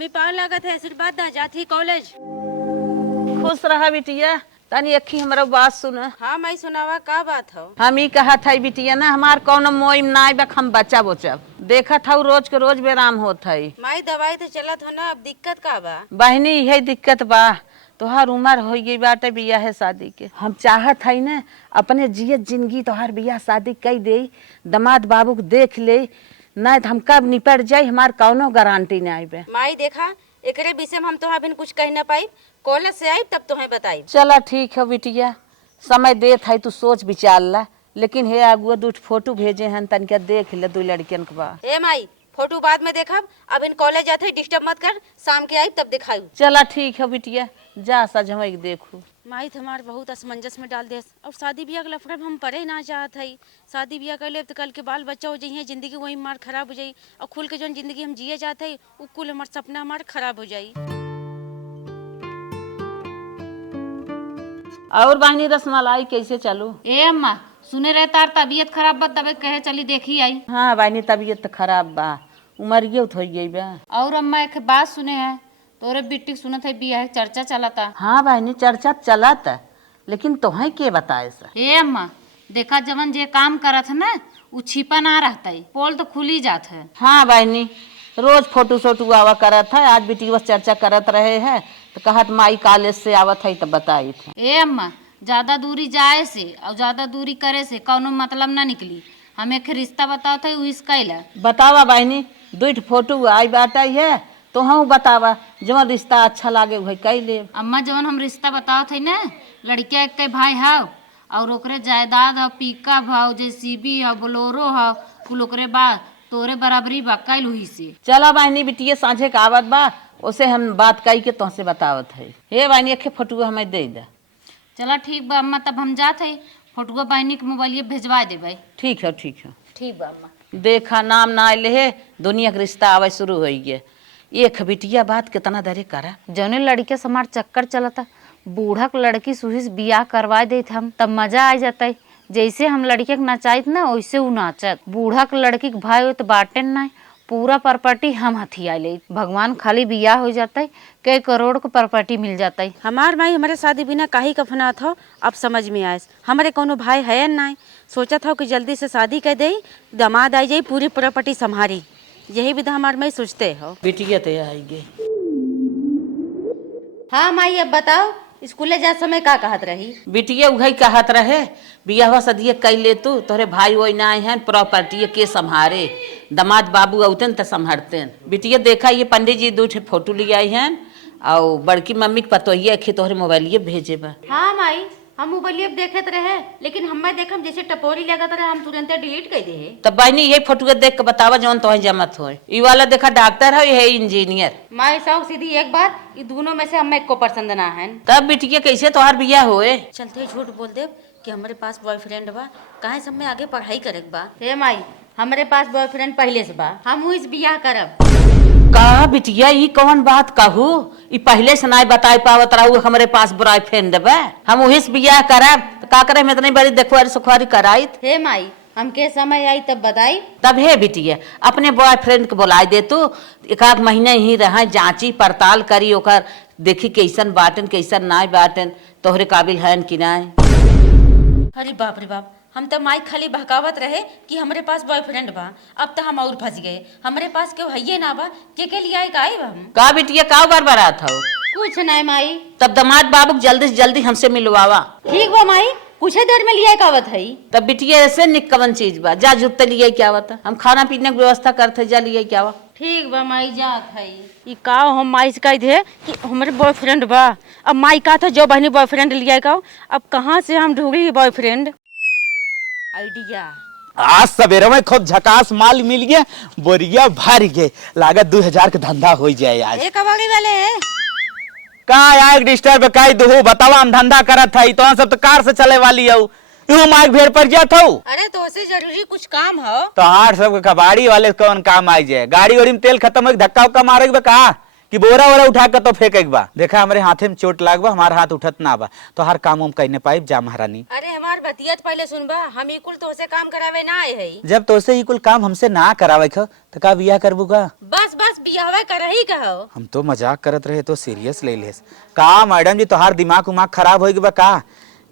Mummy पान लागत है आशीर्वाद दा जाती कॉलेज। खुश रहा बिटिया। तनी अखी हमारा बात सुन। हाँ माई सुनावा का बात हो। हम ही कहा था बिटिया ना हमार कौनो मोइम नाई बा हम बच्चा बोचब देखा था रोज के रोज बेराम होत है। माई दवाई तो चलत हो ना, अब दिक्कत का बा। बहनी यही दिक्कत बा, तोहार उम्र हो गई बाटे बियाह है शादी के। हम चाहत है ना अपने जियत जिंदगी तोहार बियाह शादी कई दे, दमाद बाबू के देख ले, नहीं तो हम कब निपट जाये हमार कौनो गारंटी नहीं बे। माई देखा एकरे विषय में हम तो अभी कुछ कह ना पाई, कॉलेज से आई तब तुम्हें बताई। चला ठीक है बिटिया, समय देत है तू सोच विचार ला, लेकिन हे आगुआ दूठ फोटो भेजे हैं तनिका देख ले दू लड़कियन के बा। ए माई फोटो बाद में देखब, अब इन कॉलेज जाते डिस्टर्ब मत कर, शाम के आई तब दिखाई। चला ठीक है बिटिया, जा सजमई देखू। माई हमार बहुत असमंजस में डाल दे, और शादी ब्याह के लफड़ा हम पढ़े ना चाहत है। शादी ब्याह कर ले तो कल के बाल बच्चा हो जाइए, जिंदगी वही मार खराब हो जाई, और खुल के जो जिंदगी हम जिए जाते है वो कुल हमार सपना हमार खराब हो जाई। और बहनी रसमलाई कैसे चलू? ए अम्मा सुने रहे तार तबीयत खराब बा, तबे कहे चली देखी आई। हाँ बहनी तबीयत तो खराब बा, उमरियो तो हो गई बा। और अम्मा एक बात सुने है, तोरे बिट्टी सुनत है बियाह के चर्चा चलता। हाँ बहनी चर्चा चलत, लेकिन तोहें के बताए सा? ए अम्मा देखा जवन जे काम करत है ना उ छिपा ना रहता है, पोल तो खुली जात है। हाँ बहनी रोज फोटो सोटू आवा करत है, आज बेटी बस चर्चा करत रहे हैं तो कहत माई कॉलेज से आवत है तो बताई थे। ए अम्मा ज्यादा दूरी जाए से और ज्यादा दूरी करे से कौनो मतलब ना निकली, हमें एक रिश्ता बताओ थे इसका। बतावा बहनी दूठ फोटो आई बाटा है तो हम बतावा, जवन रिश्ता अच्छा लागे वही कई ले। अम्मा जवन हम रिश्ता बताओ थे ना, लड़किया एक भाई हाव और ओकरे जायदाद हो, पिकअप हो, जेसीबी हो, बोलोरो हो, कुल ओकरे बा, तोरे बराबरी बा कैल हुई से। चला बहनी बिटिया साझे का आवत बा, उसे हम बात कई के तुमसे बतावत है। हे बहनी एक फोटो हमें दे दे। चला ठीक बा अम्मा, तब हम जाते हैं, फोटुआ बहनी के मोबाइल भेजवा देबै। ठीक है ठीक है। ठीक बा अम्मा। देखा नाम ना ले दुनिया के रिश्ता आवे शुरू हो गए। एक बिटिया बात कितना देरी करा, जौने लड़के से हमार चक्कर चलता, बूढ़ा के लड़की सुही से बियाह करवा देते हम तब मजा आ जाता। जैसे हम लड़के के नचाइत ना वैसे उ नाचत। बूढ़ा के लड़की के भाई हो तो बाटे ना, पूरा प्रॉपर्टी हम हथिया ले। भगवान खाली बियाह हो जाता है, कई करोड़ को प्रॉपर्टी मिल जाता है। हमार माई हमारे शादी बिना काहे कफना था, अब समझ में आए। हमारे कोनो भाई है ना, सोचा था कि जल्दी से शादी कर दे, दामाद आई जाई पूरी प्रॉपर्टी संभारी, यही विधा हमार माई सोचते हो। बिटिया तो आएगी। हाँ माई अब बताओ स्कूले जा समय का कहत रही? बिटिया उघई कहत रहे बियाह सदिये कई ले तू, तोहरे भाई वही ना हैं प्रॉपर्टी के संभारे, दमाद बाबू औतन तो संभारते। बिटिया देखा ये पंडित जी दो फोटो ले आई हैं और बड़की मम्मी के पतोहिया के तोहरे मोबाइल भेजे बा। हाँ माई हम मोबाइल देखत रहे, लेकिन हमें देखम जैसे टपोरी लगत रहे, हम तुरंत डिलीट कर दे। तब बहनी यही फोटो देख के बतावा जौन तोहे जमत हो। ई वाला देखा डॉक्टर है, ये इंजीनियर। माई साहब सीधी एक बात, ये दोनों में से हमें को पसंद ना है। तब बिटिया कैसे तोहार बियाह होए? चलते झूठ बोल दे कि हमारे पास बॉयफ्रेंड बा, काहे सब में आगे पढ़ाई करे बा। हे माई हमारे पास बॉयफ्रेंड पहले से बा, हम इस बियाह करब। का बिटिया ई कौन बात कहू, ई पहले से नहीं बताई पावत रहू हमारे पास बॉयफ्रेंड बा, हम वही से बियाह करब तो का करे में इतनी बड़ी देखवारी सुखवारी कराई। हे माई हमके समय आई तब बताई। तब हे बिटिया अपने बॉयफ्रेंड के बुलाई दे तू, एक आध महीने ही रह, जांची पड़ताल करी ओकर, देखी कैसन बाटन कैसन नाई बाटन, तोहरे काबिल है कि नहीं। अरे बाप रे बाप, हम तो माई खाली बहकावत रहे कि हमारे पास बॉयफ्रेंड बा, अब तो हम और फंस गए। हमारे पास क्यों है ना बा, के लिए आए का हम का बिटिया का बार बारात हो? कुछ नहीं माई। तब दमाद बाबू जल्दी से जल्दी हमसे मिलवावा। ठीक बा माई, कुछ देर में लिया कावत है। तब बिटिया ऐसे निकवन चीज बा, जा जुत्ते लिए क्या बता, हम खाना पीने की व्यवस्था करते, जा लिए क्या बा। ठीक बा माई जात है। ई का हम माई से कह दे कि हमारे बॉयफ्रेंड बा, अब माई का था जो बहनी बॉयफ्रेंड लिया का, अब कहाँ से हम ढूंढी बॉयफ्रेंड आइडिया। आज सवेरे में खूब झकास माल मिल गया, बोरिया भर गए, लागत 2000 का धंधा हो जाए आज। ये कबाड़ी वाले है का यार डिस्टर्ब काई दो बतावा, हम धंधा करत है तो सब तो कार से चले वाली हो, यूं माइक भेड़ पर जा था। अरे तो से जरूरी कुछ काम हो तो हार सब कबाड़ी वाले कौन काम आ जाए, गाड़ी वाड़ी में तेल खत्म हो धक्का उक्का मारे कहा कि बोरा वोरा उठा कर तो फेंक एक बा। देखा हमारे हाथे में चोट लाग बा, हमारा हाथ उठत ना बा, तो हर काम हम कहने पाइब जा महारानी। अरे हमार बतियत पहले सुनबा, हम इकुल तो से काम करावे ना आए है। जब तोसे ये कुल काम हमसे ना करावे ख तो का बियाह करबू का? बस बस बियाहवा करही कहो। हम तो मजाक करत रहे तो सीरियस ले लेस का मैडम जी? तोहार दिमाग उमाग खराब हो गया का?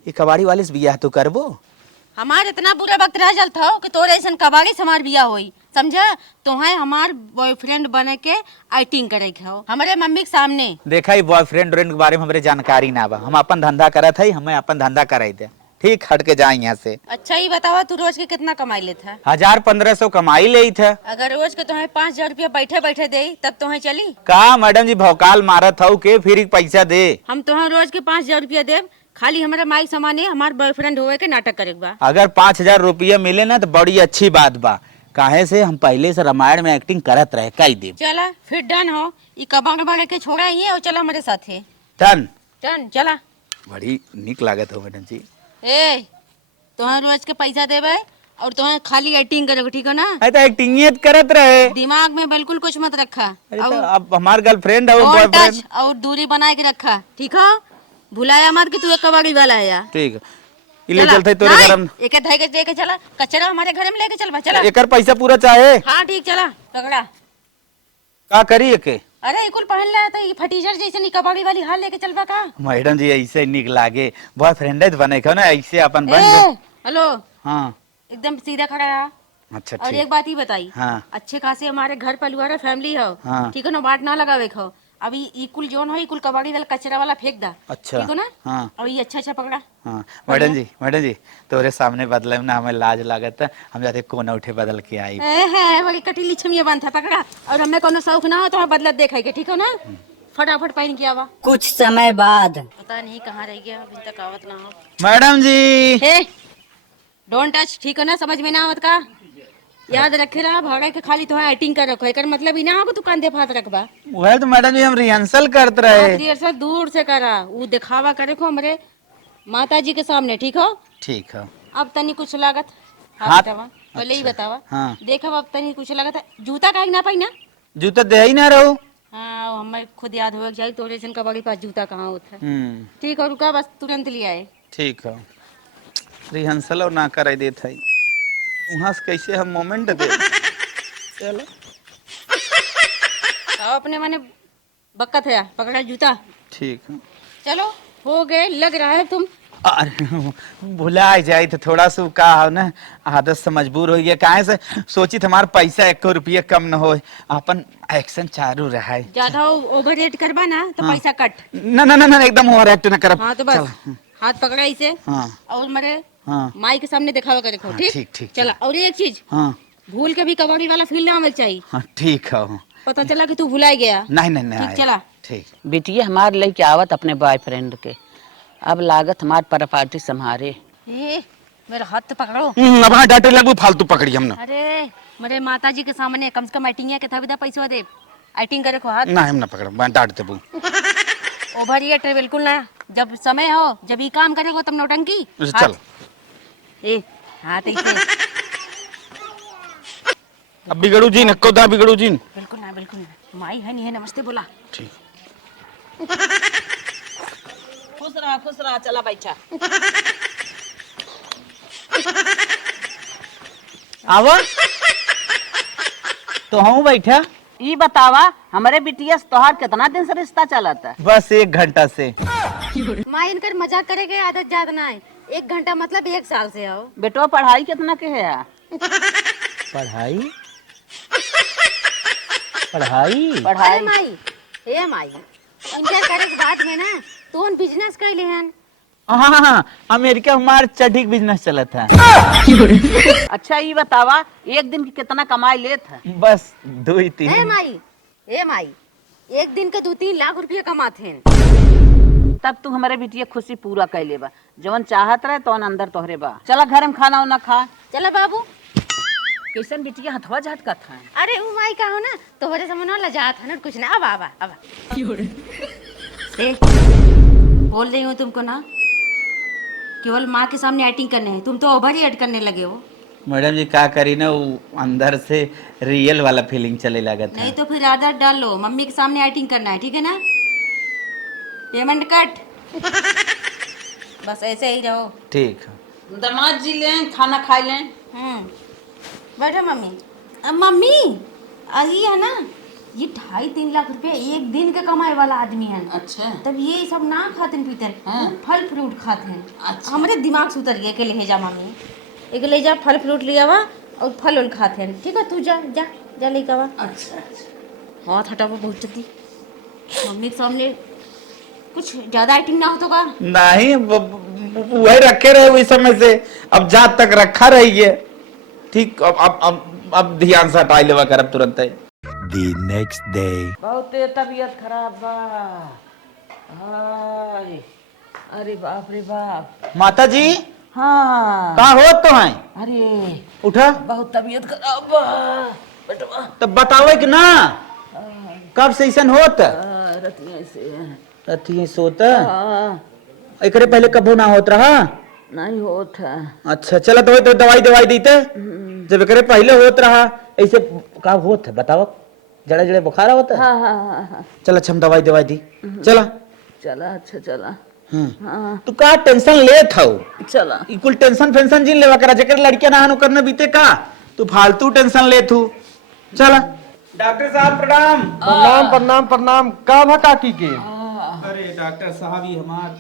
ये कबाड़ी वाले से बियाह तो करबो? हमार इतना बुरा वक्त रह जल था कि तोरे ऐसा कबाड़ी से हमार बियाह होई, समझा? तोहे हमार बॉयफ्रेंड बने के एक्टिंग करे के हो हमारे मम्मी के सामने। देखा ही बॉयफ्रेंड के बारे में हमरे जानकारी ना बा, हम अपन धंधा करत है, हमें अपन धंधा कराई दे। ठीक, हट के जा यहाँ से। अच्छा ही बतावा, तू रोज के कितना कमाई लेता है? 1000-1500 कमाई ले थे। अगर रोज के तुम्हें 5000 रुपया बैठे बैठे दे तब तुम्हें चली? का मैडम जी भौकाल मारत हो के फिर पैसा दे? हम तुम्हें रोज के 5000 रुपया दे, खाली हमारा माई सामाने हमार बॉयफ्रेंड होवे के नाटक करे बा। अगर 5000 रुपया मिले ना तो बड़ी अच्छी बात बा, काहे से हम पहले से रामायण में एक्टिंग करत रहे कई दिन। चला फिर डन हो, ये कबाड़ बाड़े के छोड़ा ही है और चला हमारे साथ है। डन डन, चला। बड़ी निक लागत हो मैडम जी। ए तुम्हें रोज के पैसा देवे और तुम्हें खाली एक्टिंग करोगे, ठीक है ना? अरे तो एक्टिंग करत रहे, दिमाग में बिल्कुल कुछ मत रखा। अरे तो अब हमार गर्लफ्रेंड है, और बॉयफ्रेंड। टच और दूरी बना के रखा, ठीक है? भुलाया मत कि तू एक कबाड़ी वाला है यार। ठीक है, ले चलते तोरे घर में। एक धाई के लेके चला, कचरा हमारे घर में लेके चल, चला। एकर पैसा पूरा चाहे? हाँ ठीक, चला पकड़ा। का करी के? अरे इकुल पहन लिया तो ये फटीचर जैसे नहीं कबाड़ी वाली हाल लेके चलबा का? मैडम जी ऐसे निक लागे, बॉयफ्रेंड बने को ना ऐसे अपन बन ए, जाए। हेलो, हाँ एकदम सीधा खड़ा रहा। अच्छा और ठीक। एक बात ही बताई, हाँ अच्छे खासे हमारे घर परिवार फैमिली हो, हाँ। ठीक है ना? बाट ना लगावे खो। अभी इकुल जोन हो, इकुल कबाड़ी वाला कचरा वाला फेंक दा, अच्छा ठीक है ना? हाँ और ये अच्छा पकड़ा। हाँ मैडम जी तोरे सामने बदले में ना हमें लाज लागत है, हम जाते कोना उठे बदल के आई। है बड़ी कटीली छमिया बंद था, पकड़ा। और हमें कोनो शौक ना हो तो हम बदलत देखेंगे, ठीक है ना? फटाफट पहन के आवा। कुछ समय बाद पता नहीं कहाँ रह गया, अभी तक आवत ना हो। मैडम जी हे डोंट टच, ठीक है ना? समझ में ना आवत का? याद रखे रहा, भाड़ा के खाली तो एक्टिंग कर रखो, एकर मतलब ही ना हो कि तू कांधे फात रखबा। वह तो मैडम जी हम रिहर्सल करते रहे। रिहर्सल दूर से करा, वो दिखावा करे को हमरे माता जी के सामने, ठीक हो? ठीक है। अब तनी कुछ लागत हाथ- बतावा, पहले ही बतावा। हाँ। देखो अब तनी कुछ लागत, जूता काहे ना पाई ना? जूता दे ही ना रहो। हाँ हमें खुद याद हो जाए तोरे सन कबाड़ी पास जूता कहाँ होता है। ठीक है, रुका, बस तुरंत ले आए। ठीक है, रिहर्सल और ना करे देत है, वहां से कैसे हम मोमेंट दे। चलो अब अपने माने बक्कत है, पकड़ा जूता। ठीक है। चलो हो गए, लग रहा है तुम। अरे भुला जाए तो थोड़ा सा का हो ना, आदत से मजबूर हो गया। काहे से सोची हमारा पैसा 1 रुपया कम न हो, अपन एक्शन चालू रहा है। ज्यादा ओवर रेट करबा ना तो हाँ। पैसा कट। ना ना ना ना एकदम ओवर एक्ट ना करब। हाँ तो बस चल। हाथ पकड़ा इसे। हाँ और मेरे हाँ माई के सामने दिखावा करे खो, हाँ, ठीक? ठीक, ठीक, चला। और एक चीज, हाँ भूल के भी कबाड़ी वाला फील ना होना चाहिए। हाँ ठीक है। पता चला कि तू भुला गया। नहीं नहीं नहीं ठीक, आए। चला। ठीक। बिटिया हमारे लेके आवत अपने बॉयफ्रेंड के, अब लागत हमार प्रॉपर्टी संभारे। ए मेरा हाथ तो पकड़ो। अब हाँ डांटे लगू, फालतू पकड़ी हमने। अरे मेरे माता जी के सामने कम से कम एक्टिंग है, कितना पैसा दे एक्टिंग करे को? हाथ ना हम ना पकड़, मैं डांटते बू। ओवर रेट बिल्कुल ना, जब समय हो, जब ये काम करेगो तब नौटंकी। चल ए हाथ ऐसे अब बिगड़ू जी नको दा बिगड़ू जी। बिल्कुल ना, बिल्कुल ना। माई है नहीं है, नमस्ते बोला। ठीक। खुश रहा, चला बैठा। आवा तो हूँ बैठा। ई बतावा हमारे बिटिया से तोहार कितना दिन से रिश्ता चला था? बस 1 घंटा से। माई इनकर मजाक करे के आदत ज्यादा ना है। 1 घंटा मतलब 1 साल से आओ। बेटवा पढ़ाई कितना के है? पढ़ाई अरे पढ़ाई माई, हे माई, इंटर करे के बाद में ना तोन बिजनेस कैले हन। हाँ हाँ हाँ, अमेरिका हमार चढ़िक बिजनेस चलत है। अच्छा ये बतावा एक दिन की कितना कमाई लेत है? बस 2-3। हे माई, हे माई, 1 दिन के 2-3 लाख रुपया कमाते हैं। तब तू हमारे बिटिया खुशी पूरा कर लेबा, जवन चाहत रहे तो अंदर तोहरे बा। चला घर में खाना उना खा। चला बाबू। कैसन बिटिया हथवा जात का था? अरे वो माई का हो ना, तोहरे समझ वाला जात है ना, कुछ ना। अब आवा अब बोल रही हूँ तुमको ना, केवल माँ के सामने एक्टिंग करने है, तुम तो ओवर ही एक्ट करने लगे हो। मैडम जी का करी ना वो अंदर से रियल वाला फीलिंग चले लगा था। नहीं तो फिर आदत डाल लो, मम्मी के सामने एक्टिंग करना है, ठीक है ना? Payment cut. बस ऐसे ही रहो। ठीक है। दामाद जी लें खाना खा लें। बैठो मम्मी। अब मम्मी ये है ना, ये 2.5-3 लाख रुपए एक दिन का कमाए वाला आदमी है। अच्छा। तब ये सब ना खाते पीते, हाँ। फल फ्रूट खाते हैं। अच्छा। हमारे दिमाग से उतर गया कि ले जा मम्मी, एक ले जा फल फ्रूट ले आवा और फल उल खाते हैं। ठीक है, तू जा जा जा लेके आवा। अच्छा हाथ हटावा बहुत जल्दी, मम्मी के सामने कुछ ज्यादा एक्टिंग ना हो तो का। नहीं वही रखे रहे वही समय से, अब जहाँ तक रखा रही है ठीक। अब ध्यान से हटा लेवा कर अब तुरंत है। The next day. बहुत तबीयत खराब बा। हाय, अरे बाप रे बाप। माता जी हाँ। का हो तो है? अरे उठा बहुत तबीयत खराब बा बेटवा। तब बतावे कि ना कब से ऐसा होत? रतिया से रतिये सोत एकरे पहले कबो ना होत रहा? नहीं होत है। अच्छा चला तो दवाई दवाई दीते जब एकरे पहले होत रहा ऐसे का होत है बताओ? जड़े जड़े बुखार होता है? हाँ। चला अच्छा हम दवाई दवाई दी। चला चला अच्छा चला। हाँ। तू का टेंशन ले था? चला कुल टेंशन फेंशन जिन लेवा करा जेकर लड़कियां ना करने बीते का तू फालतू टेंशन ले तू। चला डॉक्टर साहब प्रणाम। प्रणाम प्रणाम प्रणाम। का भा काकी के? अरे डॉक्टर साहब ही हमार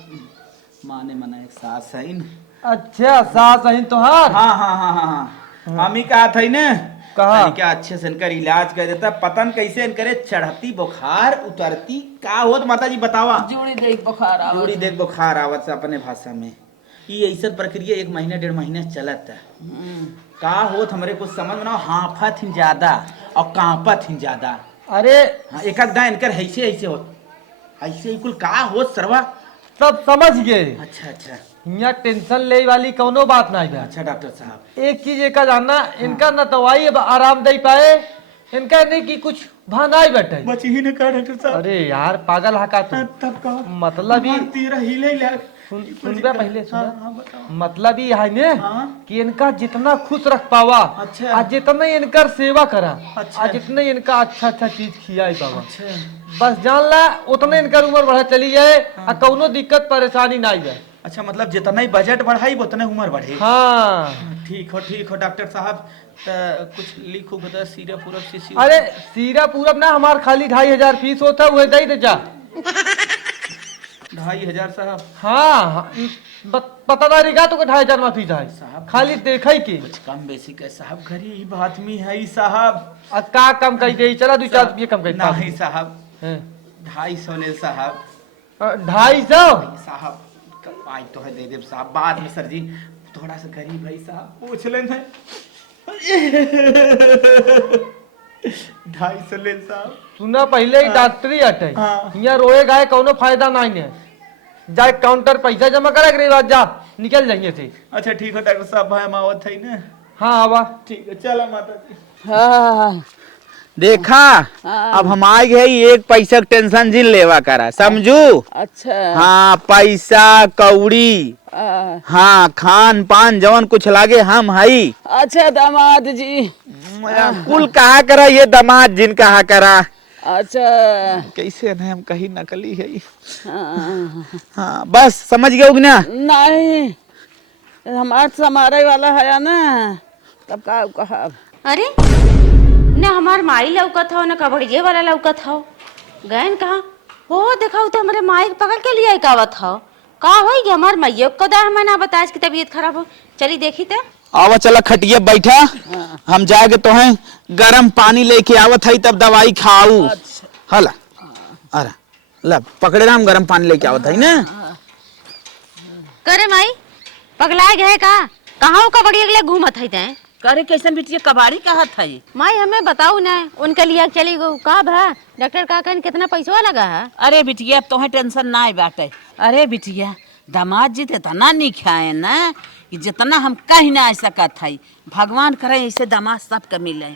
माने मना एक सास है इन। अच्छा सास अहिन तोहार? हाँ हम ही कहा था ना कहा क्या अच्छे से इनकर इलाज कर देता पतन कैसे इनकरे चढ़ती बुखार उतरती का होत माता जी बतावा? जोड़ी देख बुखार आवत। जोड़ी देख बुखार आवत से अपने भाषा में ये ऐसा प्रक्रिया 1 महीना 1.5 महीना चलत है। का होत हमरे कुछ समझ में ना, हाफत ही ज्यादा और कांपत ही ज्यादा। अरे एक आध इनकर ऐसे ऐसे होत ऐसे कुल का होत सरवा? सब समझ गए। अच्छा यहाँ टेंशन ले वाली कोनो बात नहीं है। अच्छा डॉक्टर साहब एक चीज एक जानना, इनका न दवाई अब आराम दे पाए, इनका नहीं कि कुछ भानाई बैठे। बच ही ने कहा डॉक्टर साहब। अरे यार पागल हका तू। तब का मतलब ही तीर हिले ले सुनबे पहले मतलब ही है ने कि इनका जितना खुश रख पावा अच्छा। और जितना इनकर सेवा करा अच्छा। और जितने इनका अच्छा चीज खियाई पावा, बस जान ला उतने इनकर उम्र बढ़ा चली जाए और कौनो दिक्कत परेशानी ना जाए। अच्छा मतलब जितना ही बजट बढ़ाई उतने उम्र बढ़े। हाँ ठीक हो डॉक्टर साहब। कुछ लिखो बता सीरप पूरब शीशी। अरे सीरा पूरब ना हमार खाली 2,500 फीस होता है, वह दे दे जा। 2,500 साहब? हाँ पता ना रिगा तो 2,500 में फीस है, खाली देखा ही के। कुछ कम बेसी कर साहब, गरीब आदमी है साहब। का कम कर दे? चला 2-4 रुपये कम कर। नहीं साहब 250 ले साहब। 250? साहब आज तो है दे दे साहब, बाद में सर जी थोड़ा सा गरीब है साहब पूछ लेना। 250 ले साहब। सुना पहले ही डॉक्टरी हटे, हाँ। यहाँ रोए गाय कोनो फायदा नहीं है। जाए काउंटर पैसा जमा करे के बाद जा निकल जाइए थे। अच्छा ठीक है डॉक्टर साहब भाई मावत है ना? हाँ आवा। ठीक है चला माता जी। हाँ। देखा अब हम आ गए एक पैसा टेंशन जिन लेवा करा समझू। अच्छा। हाँ पैसा कौड़ी हाँ खान पान जवन कुछ लागे हम हई। अच्छा दामाद जी कुल कहा करा ये दामाद जिन कहा करा। अच्छा कैसे न हम कहीं नकली है। हाँ बस समझ गए उगना? नहीं हमारे समारे वाला है ना तब का कहा। अरे न हमार माई लौकत हो न कबड़िए वाला लौकत हो, गैन कहाँ हो? देखा तो हमारे माई पकड़ के लिए कावत हो। का हो गया हमार मैयो को दा हमें ना बताया कि तबीयत खराब हो। चली देखी तो आवा चला खटिया बैठा हम जाएंगे तो हैं गरम पानी लेके आवत है तब दवाई खाऊ। हला अरे ला पकड़े ना हम गरम पानी लेके आवत है ना। करे माई पगला गए का? कहाँ कबड़िए के लिए घूमत है ते? करे कैसन बिटिया कबाड़ी कहा था ये? माई हमें बताऊ ना उनके लिए चली गो का भा डॉक्टर का कहन कितना पैसा लगा है? अरे बिटिया अब तो टेंशन ना बाटे। अरे बिटिया दामाद जी तो तना नहीं खाए ना कि जितना हम कहीं ना सकत है। भगवान करे ऐसे दामाद सबके मिले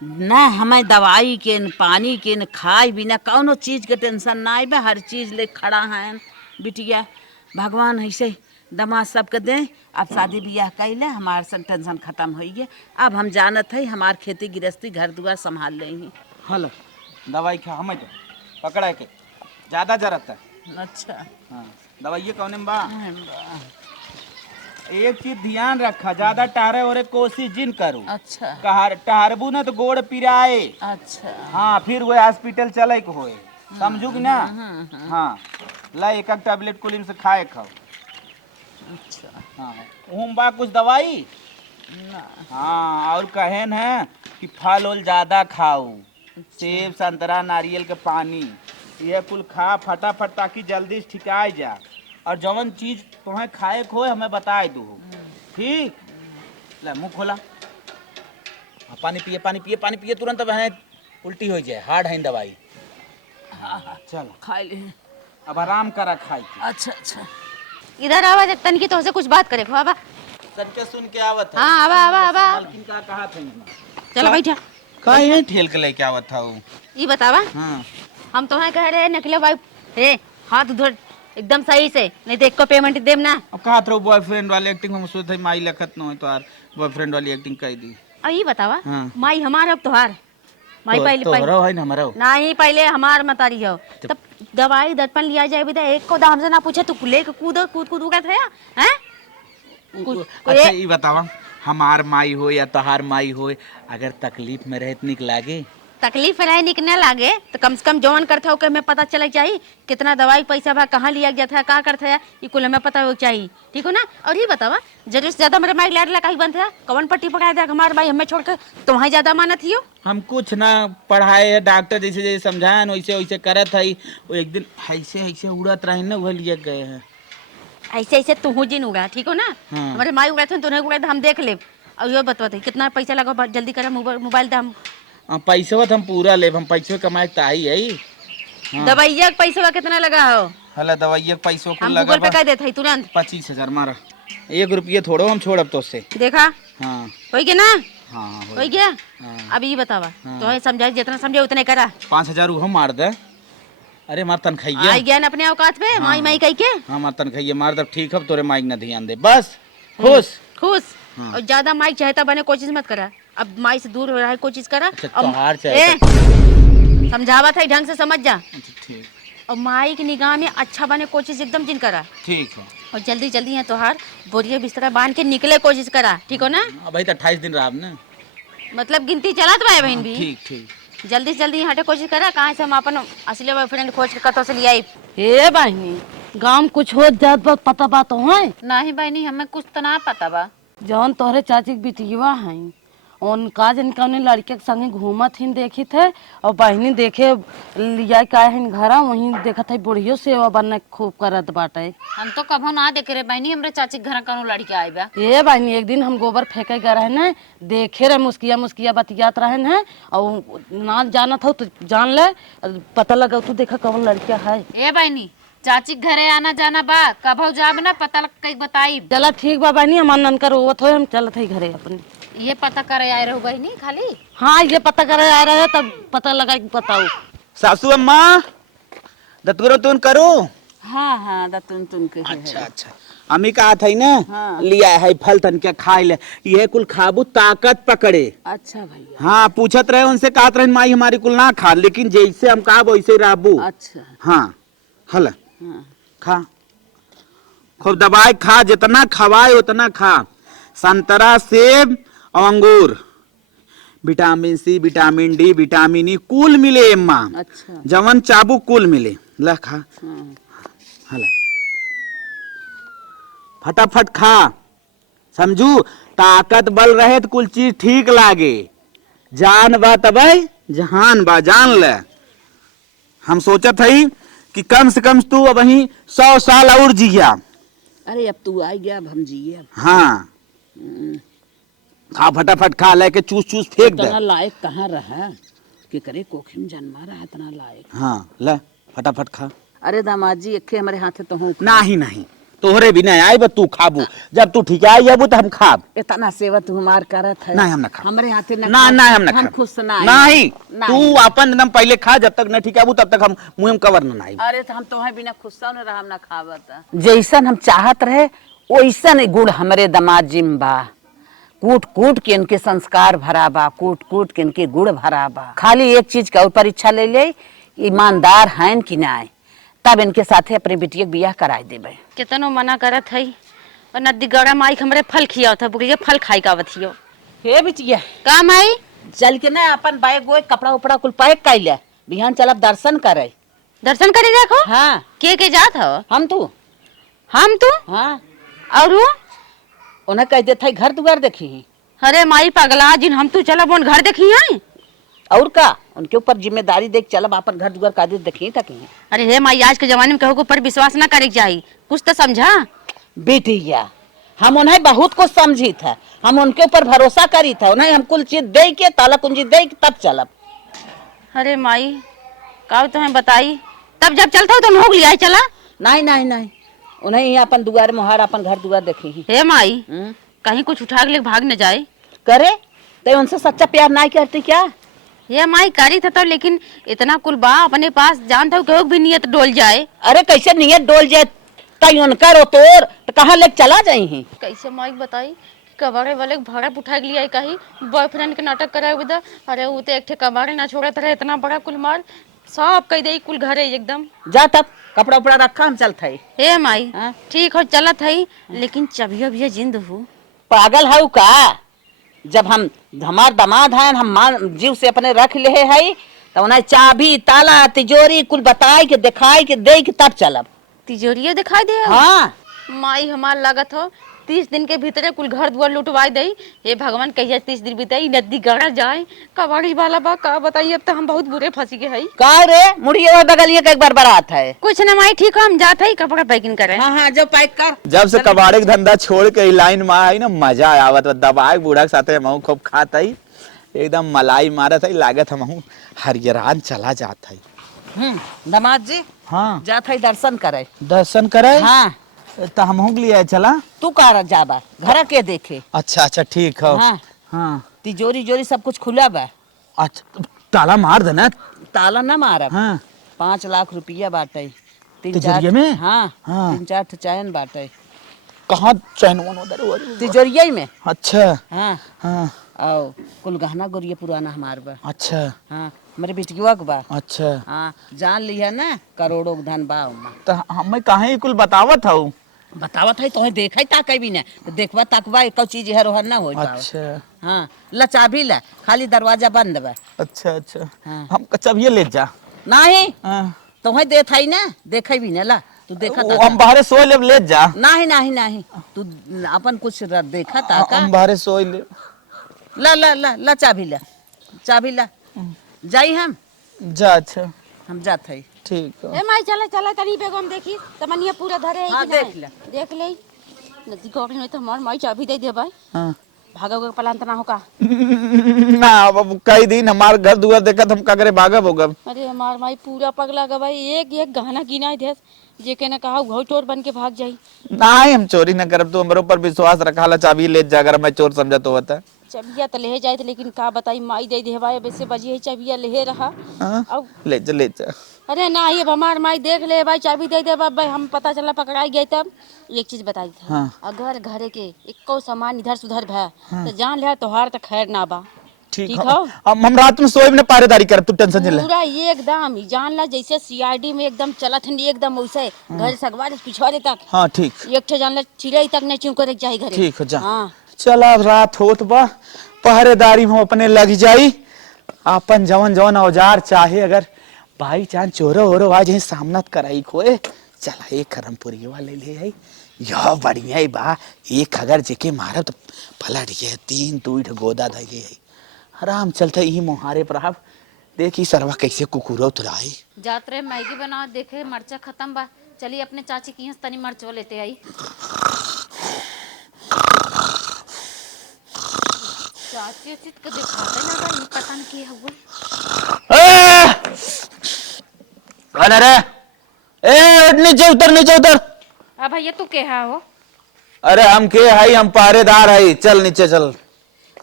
ना। हमें दवाई के न पानी के न खाए बिना कौनो चीज के टेंशन ना बा। हर चीज ले खड़ा है बिटिया। भगवान ऐसे दमाद सबके दें। अब शादी ब्याह कैले हमार सन टेंशन खत्म हो गया। अब हम जानत है हमार खेती गृहस्थी घर दुआर संभाल लेंगे। हल दवाई खा हमें तो पकड़ा के ज्यादा जरूरत है। अच्छा हाँ दवाई कौन में बा। एक चीज ध्यान रखा, ज्यादा टहरे ओरे कोशिश जिन करो। अच्छा टहरबू ना तो गोड़ पिराए। अच्छा हाँ फिर वो हॉस्पिटल चले के होए, समझू कि ना। हाँ ला एक टैबलेट कुलिम से खाए खाओ। अच्छा हाँ उम बा कुछ दवाई ना। हाँ और कहन है कि फल उल ज्यादा खाओ, सेब संतरा नारियल के पानी ये कुल खा फटाफट ताकि जल्दी ठिकाई जा। और जवन चीज तुम्हें खाए को हमें बताए दो, ठीक। ले मुंह खोला, पानी पिए पानी पिए पानी पिए, तुरंत बहने उल्टी हो जाए। हार्ड है दवाई। चलो खा ले। अब आराम करा खाई के। अच्छा अच्छा इधर आवा तन की तो कुछ बात करे आवा। सबके सुन के आवत है। हाँ आवा आवा आवा। मालकिन का कहा थे चलो बैठा। काहे ठेल के लेके आवत था वो। ये बतावा, हाँ हम तुम्हें कह रहे नकले भाई हे हाथ धो एकदम सही से, नहीं तो एक को पेमेंट देम ना। अब कहा था बॉयफ्रेंड वाली एक्टिंग हम सोचे माई लखत न हो तो यार बॉयफ्रेंड वाली एक्टिंग कर दी। अब ये बतावा, हाँ। माई हमारा अब तोहार माई पहले तो पहले है ना हमारा। नहीं पहले हमार मतारी हो तब दवाई दर्पण लिया जाए भी एक को हमसे ना पूछे तू ले के कूद कूद कूद उगत है हैं। अच्छा ये बतावा, हमार माई हो या तोहार माई हो, अगर तकलीफ में रहत निक लागे। तकलीफ रहे निकने लागे तो कम से कम जौन करते हो के हमें पता चले चाहिए कितना दवाई पैसा भा कहाँ लिया गया था क्या करते है, ये कुल हमें पता हो चाहिए, ठीक हो ना। और ये बतावा जरूर से ज्यादा मेरे माइक लाड लगा बंद है कौन पट्टी पकड़ा दिया हमारे भाई हमें छोड़कर तुम्हारी ज्यादा मानत ही हो। हम कुछ ना पढ़ाए है, डॉक्टर जैसे जैसे समझाए वैसे वैसे करत है। वो एक दिन ऐसे ऐसे उड़त रहे ना वह लिए गए हैं। ऐसे ऐसे तू जिन उड़ा, ठीक हो ना। हाँ। हमारे माई उड़ा थे तुम्हें उड़ा हम देख ले। और ये बताते कितना पैसा लगा जल्दी करा मोबाइल दे हम पैसा हम पूरा ले, हम पैसे कमाए ताही है। हाँ। दवाइया का पैसा कितना लगा हो। हला दवाइया पैसों को हम लगा गूगल पे कर देते तुरंत 25,000 मारा। 1 रुपये थोड़ो हम छोड़ब तो से। देखा हाँ हो गया ना। हाँ हो गया। हाँ। अब ये बतावा हाँ। तो समझाए जितना समझे उतने करा। 5,000 हम मार दे। अरे मार तनखाइया। आई गया ना अपने औकात पे। हाँ। माई माई कह के हाँ मार तनखाइया मार दब, ठीक है तोरे माइक ना ध्यान दे बस। खुश खुश। हाँ। और ज्यादा माई चाहता बने कोशिश मत करा, अब माई से दूर हो रहा है कोशिश करा। अच्छा, अब- तोहार ए, चाहता। समझावा था ढंग से समझ जा। अच्छा ठीक और माई की निगाह में अच्छा बने कोशिश एकदम जिन करा। ठीक है। और जल्दी जल्दी है तोहार बोरिया बिस्तरा बांध के निकले कोशिश करा, ठीक हो ना। अब भाई तो 28 दिन रहा ना। मतलब गिनती चलात भाई बहन भी ठीक ठीक। जल्दी से जल्दी हटे कोशिश करा। कहाँ से हम अपन असली बॉयफ्रेंड खोज के कतौ से ले आई। हे बहनी गांव में कुछ हो जात बा पता बा तो है। नहीं बहनी हमें कुछ तो ना पता बा। जौन तोहरे चाची के बिटिया है उनका जन कौन लड़के के संगे घूमत ही देखी थे और बहनी देखे लिया का है घरा वहीं देखा था बुढ़ियो सेवा बनने खूब करत बाटे। हम तो कभो ना देखे रे बहनी हमरे चाची के घर कौनो लड़के आए बा। ये बहनी एक दिन हम गोबर फेंके गए रहे न, देखे रहे मुस्किया मुस्किया बतियात रहे न और ना जाना था तो जान ले पता लगा तू देखा कौन लड़किया है। ए बहनी चाची के घरे आना जाना बा कभो जाब ना पता लग कई बताई। चला ठीक बा बहनी हमार ननका रोवत हो हम चलत है घरे अपने। ये पता करे आए रहो बहनी खाली। हाँ ये पता करे आ रहे तब पता लगा कि बताओ। सासू अम्मा दतुरो तुन करो। हाँ हाँ दतुन तुन के अच्छा अच्छा। अम्मी कहा था ना। हाँ। लिया है फल तन के खाए ले, ये कुल खाबू ताकत पकड़े। अच्छा भैया। हाँ पूछत रहे उनसे कहत रहे माई हमारी कुल ना खा, लेकिन जैसे हम कहा वैसे रहबू। अच्छा हाँ हला हाँ। खा खूब दवाई खा, जितना खवाए उतना खा। संतरा सेब और अंगूर, vitamin C vitamin D vitamin E कुल मिले एम्मा। अच्छा जवन चाबू कुल मिले ला खा। हाँ। हला फटाफट खा, समझू ताकत बल रहे तो कुल चीज ठीक लागे। जान बा तबे जहान बा, जान ले। हम सोचत हई कि कम से कम तू अब वही 100 साल और जिया। अरे अब तू आ गया अब हम जिए अब। हाँ खा फटाफट खा, लेके चूस चूस फेंक दे। इतना लायक कहाँ रहा कि करे कोखिम जन्मा रहा इतना लायक। हाँ ले फटाफट खा। अरे दामाद जी एक हमारे हाथ तो हूँ नहीं नहीं तोहरे भी नहीं आई बस तू खाबू, जब तू ठीक आई अब तो हम खाब। इतना सेवा तू हमार करत है। नहीं हम ना खा। हमारे हाथे ना ना हम ना हम खा। खुश ना नहीं तू अपन एकदम पहले खा, जब तक न ठीक आबू तब तक हम मुंह में कवर ना आई। अरे तो हम तुम्हें बिना खुश न रहा हम ना खावत। जैसन हम चाहत रहे वैसा नहीं गुड़ हमरे दमाद जिम बा। कूट कूट के इनके संस्कार भरा बा, कूट कूट के इनके गुड़ भरा बा। खाली एक चीज का और परीक्षा ले ले, ईमानदार हैं कि ना, तब इनके साथे अपने बिटिया के बियाह कराए देबे। कितनो मना करत है और नदी गड़ा माई हमरे फल खिया था, बुढ़िया फल खाई का बथियो। हे बिटिया का माई चल के ना अपन बैग वो कपड़ा उपड़ा कुल पैक कर ले, बिहान चलब दर्शन करे। दर्शन करे देखो। हाँ के जात हो? हम तू। हम तू? हाँ और वो उन्हें कह देते घर दुआर देखी। अरे माई पगला जिन हम तू चलब उन घर देखी है और का उनके ऊपर जिम्मेदारी देख चलब अपन घर दुआर का देखी तक। अरे हे माई आज के जमाने में कहो को पर विश्वास ना करे चाहिए, कुछ तो समझा। बेटिया हम उन्हें बहुत कुछ समझी था, हम उनके ऊपर भरोसा करी था, उन्हें हम कुल चीज दे के ताला कुंजी दे के तब चलब। अरे माई का तुम्हें बताई, तब जब चलता हो तो नोक लिया चला। नहीं नहीं नहीं, उन्हें ही अपन दुआर मुहार अपन घर दुआर देखी ही। हे माई कहीं कुछ उठा के भाग न जाए। करे तो उनसे सच्चा प्यार नहीं करती क्या? ये माई करी था तो, लेकिन इतना कुल बा अपने पास जानता हूँ कहो भी नियत डोल जाए। अरे कैसे नियत डोल जाए, तई उनकर हो तोर तो कहाँ ले चला जाई। कैसे माई बताई, कबाड़े वाले भाड़ा उठा के लिया कहीं बॉयफ्रेंड के नाटक कराए उधर। अरे वो तो एक ठे कबाड़े ना छोड़ा था, इतना बड़ा कुल मार सब कह दे कुल घरे एकदम। जा तब कपड़ा उपड़ा रखा हम चलते है। हे माई ठीक हो चलत है, लेकिन चबिया भी जिंद हूँ। पागल है का? जब हम हमार दामाद हैं, हम जीव से अपने रख ले है तो उन्हें चाबी ताला तिजोरी कुल बताई के दिखाई के दे के तब चलब। तिजोरिया दिखाई दे? हाँ माई हमार लागत हो 30 दिन के भीतर कुल घर दुआर लुटवाई दई। हे भगवान कहिया 30 दिन बीताई नदी गड़ा जाए। कबाड़ी वाला बा का बताइए, अब तो हम बहुत बुरे फंसी के हई। का रे मुड़िया बगलिए का एक बार बारात है। कुछ ना माई ठीक हो, हम जाते ही कपड़ा पैकिंग करे। हाँ हाँ जो पैक कर। जब से कबाड़े का धंधा छोड़ के लाइन में आई ना, मजा आवत दबाए बूढ़ा के साथे महू खूब खात है, एकदम मलाई मारत है, लागत हम हरियरान चला जात है। दामाद जी हाँ जात है दर्शन करे। दर्शन करे? हाँ तो हम के लिए चला। तू का जाबा घर के देखे। अच्छा अच्छा ठीक है। हाँ हाँ तिजोरी जोरी सब कुछ खुला बा। अच्छा ताला मार देना। ताला ना मारब। हाँ 5 लाख रुपया बाटे। तिजोरिया में? हाँ हाँ 3-4 चैन बाटे कहाँ चैन उधर तिजोरिया में। अच्छा हाँ हाँ आओ कुल गहना गुड़िया पुराना हमार बा। अच्छा हाँ मेरे बेटिया के बा। अच्छा हाँ जान लिया ना करोड़ों के धन बा उमा। तो हमें कहीं कुल बतावत हूँ। बतावत है तो देखा ताक भी ना तो देखवा ताकबा एक चीज है रोहन ना हो। अच्छा हाँ ला चाबी ला, खाली दरवाजा बंद बा। अच्छा अच्छा हाँ। हम चाबिये ले जा। नहीं हाँ। तो है देख ही ना, देखे भी ना ला तू देखा वो हम बाहर सोए ले जा। नहीं नहीं नहीं तू अपन कुछ देखा ताका। हम बाहर सोए ले। ला ला ला ला चाबी ला, चाबी ला जाई हम जा। अच्छा हम जात है। ठीक है। ए माई चला चला तरी बेगो हम देखी तमनिया पूरा धरे है हाँ, कि देख नहीं? ले। देख ले नदी गौरी नहीं तो हमार माई चाबी दे दे भाई। हाँ भागोगे पलांत ना होगा। ना अब कई दिन हमारे घर दुआर देखा हम का करे भागब होगा। अरे हमार माई पूरा पगला गा भाई, एक एक गहना गिना दे जे के ना कहा घो चोर बन के भाग जाई। नहीं हम चोरी न करब, तू हमारे ऊपर विश्वास रखा ला, चाबी ले जा, अगर मैं चोर समझा तो होता। चबिया तो ले जाए लेकिन का बताई माई दे दे भाई, वैसे बजी है चबिया ले रहा। हाँ? अब ले जा ले जा। अरे ना ये हमार माई देख ले भाई चाबी दे दे भाई, हम पता चला पकड़ाई गए। तब एक चीज बताई थी। हाँ। अगर घरे के एको सामान इधर सुधर भै तो जान ले तोहार तो खैर ना बा। ठीक ठीक है। हो? हम रात में सोए भी न पारेदारी कर, तू टेंशन ले। पूरा एकदम ही जान ला जैसे सीआईडी में एकदम चलत हन एकदम वैसे घर सगवार पिछवाड़े तक। हाँ ठीक एक ठे जान ला चिड़ै तक नहीं चूं करे चाहिए घरे। ठीक है जा। हाँ चला अब रात होत बा, पहरेदारी में अपने लग जाई। अपन जवन जवन औजार चाहे अगर भाई चांद चोरो ओरो आज यही सामना कराई खोए, चला एक करमपुरी वाले ले आई। यह बढ़िया ही बा, एक अगर जेके मारब तो पलट गए, 3 2 गोदा धै गई। आराम चलते ही मुहारे पर अब देखी सरवा कैसे कुकुरो तुराई। जात रहे मैगी बनाओ, देखे मर्चा खत्म बा, चलिए अपने चाची की यहाँ तनी मर्चो लेते आई। चाची उचित को दिखाते ना भाई, पता नहीं क्या हुआ। कौन है रे? ए नीचे उतर नीचे उतर। अब भैया तू क्या हो? अरे हम के हई, हम पहरेदार हई, चल नीचे चल।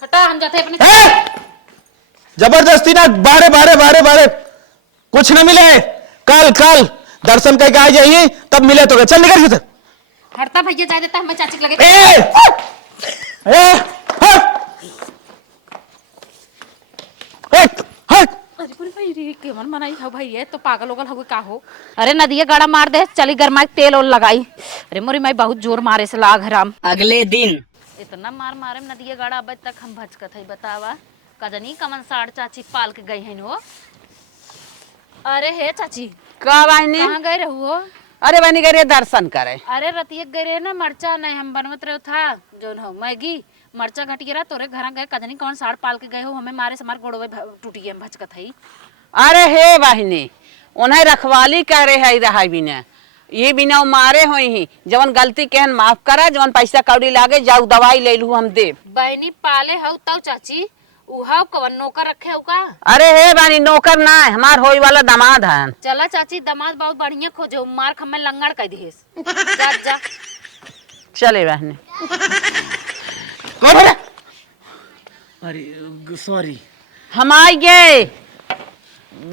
हटा हम जाते अपने। जबरदस्ती ना, बारे बारे बारे बारे कुछ न मिले। कल कल दर्शन करके आ जाइए तब मिले तो चल निकल से। हटता भैया जाए देता हमें चाची के लगे अरे बोल भाई रे केवन मनाई हो भाई ये तो पागल होगल हो का हो। अरे नदिया गड़ा मार दे चली गरमा तेल और लगाई। अरे मोरी माई बहुत जोर मारे से लाग हराम। अगले दिन इतना मार मारे नदिया गड़ा अब तक हम भचकत है बतावा कजनी कमन साड़ चाची पाल के गई है वो। अरे हे चाची का बहनी? कहाँ गए रहो? अरे बहनी गए दर्शन करे। अरे रतिया गए रहे ना मरचा नहीं हम बनवत रहे था जो हो मैगी मरचा घट गिरा तोरे घर गए कजनी कौन साड़ पाल के गए हो हमें मारे से हमारे गोड़वे टूटी है भचकत है। अरे हे बहनी उन्हें रखवाली करे है रहा बिना ये बिना मारे हो ही जवन गलती केहन माफ करा जवन पैसा कौड़ी लागे जाऊ दवाई ले लू हम दे। बहनी पाले हो तब चाची उहाव कवन नौकर रखे हो का? अरे हे बहनी नौकर ना है हमार होई वाला दामाद है। चला चाची दामाद बहुत बढ़िया खोजो मार हमें लंगड़ कह दिहेस जा जा। चले बहनी। अरे सॉरी हम आई गए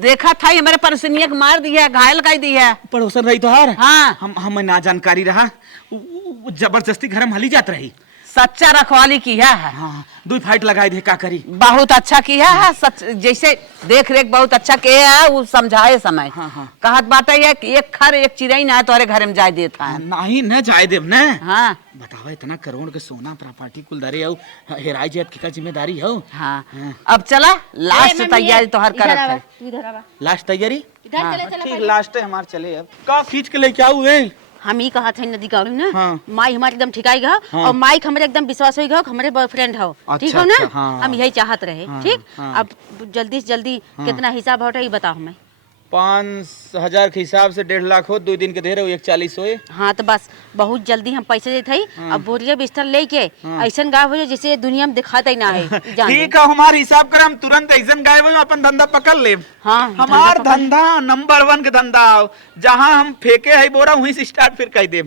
देखा था हमारे परसनिया को मार दिया घायल कर दिया। पड़ोसन रही तो हार। हाँ हमें ना जानकारी रहा जबरदस्ती घर में हली जात रही। सच्चा रखवाली किया है। हाँ 2 फाइट लगाए थे का करी। बहुत अच्छा किया है सच जैसे देख रेख बहुत अच्छा किया है वो समझाए समय। हाँ, हाँ। कहत बात है कि एक खर एक चिड़ई ना तोरे घर में जाए देता है। नहीं न जाए देव न। हाँ बतावा इतना करोड़ के सोना प्रॉपर्टी कुल दरे हो हेराई जात की का जिम्मेदारी हो। हाँ अब चला लास्ट तैयारी तो हर करत है। तू इधर आवा लास्ट तैयारी इधर चले चला ठीक लास्ट है हमार चले अब का खींच के लेके आऊ है। हम ही कहा थे नदी गाड़ी ना हाँ। माई हमारे एकदम ठिकाई गया और माई हमारे एकदम विश्वास हो गया हमारे बॉयफ्रेंड हो ठीक अच्छा, हो ना। अच्छा, हाँ। हम यही चाहत रहे ठीक। हाँ। अब जल्दी से जल्दी कितना हिसाब हो ये बताओ हमें। 5,000 के हिसाब से 1.5 लाख हो 2 दिन के दे रहे हो 140 होए। हाँ तो बस बहुत जल्दी हम पैसे देते ही अब बोरिया बिस्तर लेके ऐसा गायब हो जाए जिसे दुनिया में दिखाता ही ना है जान ले। ठीक है हमार हिसाब कर हम तुरंत ऐसा गायब हो अपन धंधा पकड़ ले। हाँ हमार धंधा नंबर 1 के धंधा जहाँ हम फेंके है बोरा वहीं से स्टार्ट फिर कह दे।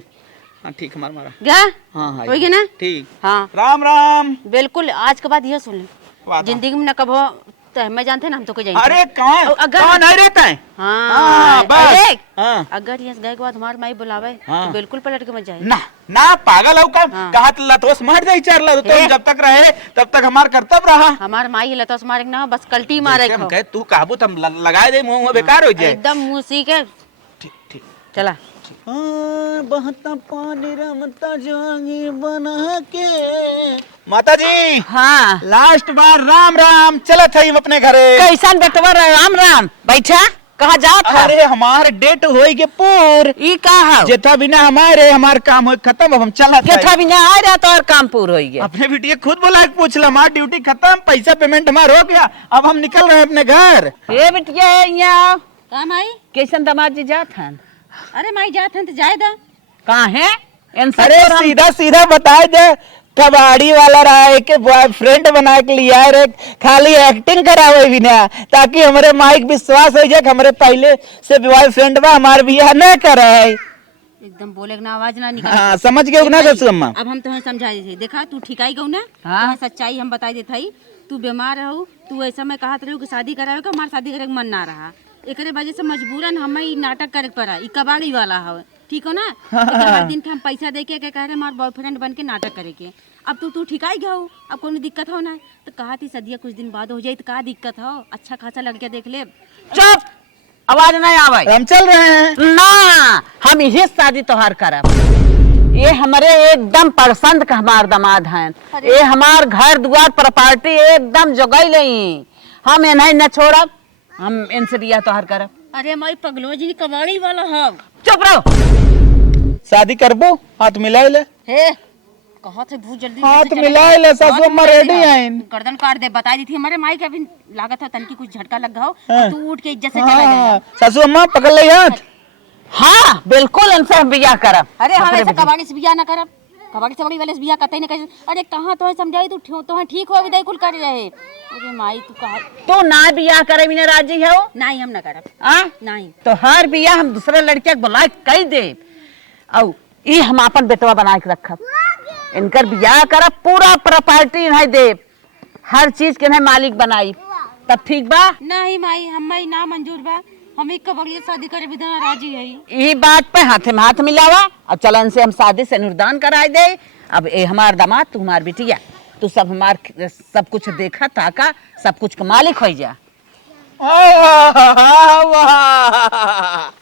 हाँ ठीक हमार मारा गया हाँ हाँ हो गया ना। ठीक हाँ राम राम। बिल्कुल आज के बाद यह सुन ले वादा। जिंदगी में न कबो तो हमें जानते हैं ना हम तो को जाएंगे। अरे कहाँ अगर- कहाँ नहीं रहता है। हाँ बस अरे, हाँ अगर ये गए के बाद हमारे माई बुलावे हाँ। तो बिल्कुल पलट के मत जाए। ना ना पागल हो का हाँ। कहा लतोस मार जाई 4 लत तो जब तक रहे तब तक हमार कर्तव्य रहा। हमार माई लता मारे ना बस कल्टी मारे जैसे हम कहे तू काबू तुम लगाए दे मुंह बेकार हो जाए। एकदम मुंह सी के ठीक ठीक चला। बहता पानी रमता जागी बना के। माता जी हाँ लास्ट बार राम राम चलत है अपने घरे। कैसन बेटवा राम राम बैठा कहा जात है? अरे हमार डेट होई के पूर ई का है जेठा बिना हमारे हमार काम हो खत्म अब हम चलत है। जेठा बिना आ रहा तो और काम पूर हो गया। अपने बिटिया खुद बोला के पूछ ला हमार ड्यूटी खत्म पैसा पेमेंट हमार हो गया अब हम निकल रहे हैं अपने घर। ये बिटिया यहाँ का माई? कैसन दामाद जी जात हैं? अरे माई जात हैं तो जाए दा। कहाँ है इनसे अरे तो हम- सीधा सीधा बताए दे कबाड़ी वाला रहा है कि बॉयफ्रेंड बना के लिया है रे खाली एक्टिंग करावे बिना ताकि हमारे माइक विश्वास हो जाए कि हमारे पहले से बॉयफ्रेंड बा हमार बियाह न करे। एकदम बोले ना आवाज ना निकल। हाँ समझ गए ना ससुर अम्मा। अब हम तुम्हें समझा देते देखा तू ठिकाई गौ ना हाँ। तुम्हें सच्चाई हम बताई देता ही तू बीमार रहो तू ऐसा मैं कहत रहो कि शादी करावे का हमार शादी करे के मन ना रहा एकरे वजह से मजबूरन हमें ई नाटक करे पड़ा ई कबाड़ी वाला है ठीक हो ना। हर दिन के हम पैसा दे के कह रहे हमार बॉयफ्रेंड बन के नाटक करे के अब तू ठिकाई गया हो अब कोई दिक्कत हो ना तो कहा थी सदिया कुछ दिन बाद हो जाए तो का दिक्कत हो अच्छा खासा लड़के देख ले। चुप आवाज नहीं आवे। हम चल रहे हैं ना हम यही शादी तोहार करब। ये हमारे एकदम पसंद का हमार दामाद हैं। ये हमार घर द्वार प्रॉपर्टी एकदम जगह नहीं हम इन्हें न छोड़ब हम इनसे बिया तोहार करब। अरे हमारी पगलो जी कबाड़ी वाला है। चुप रहो। शादी करबो हाथ मिला ले। हे कहा थे बहुत जल्दी हाथ मिला ले सासू अम्मा रेडी हैं। गर्दन काट दे बता दी थी हमारे माई के अभी लागत है तनकी कुछ झटका लग गया हो और तू उठ के इज्जत से चला जाएगा। सासू अम्मा पकड़ ले हाथ। हाँ बिल्कुल इनसे हम बिया करब। अरे हम ऐसा कबाड़ी से बियाह ना करब कबाड़ी से बड़ी वाले से बियाह कतई ना कर। अरे कहाँ तो समझाई तू ठीक हो विदाई कुल कर रहे। अरे माई तू कहा तू ना बिया करे बिना राजी हो नहीं हम ना करब आ? नहीं। तो हर बिया हम दूसरे लड़के के बुला के कह दे औ ई हम अपन बेटवा बना के रखब इनकर बियाह करब पूरा प्रॉपर्टी इन्हें दे हर चीज के इन्हें मालिक बनाई तब ठीक बा। नहीं माई हम ना मंजूर बा हम एक कबड़िया शादी करे बिना राजी है। यही बात पे हाथ में हाथ मिलावा और चलन से हम शादी से अनुदान कराए दे। अब ये हमार दामाद तू हमार बिटिया तू सब हमार सब कुछ देखा ताका सब कुछ का मालिक हो जा। वाह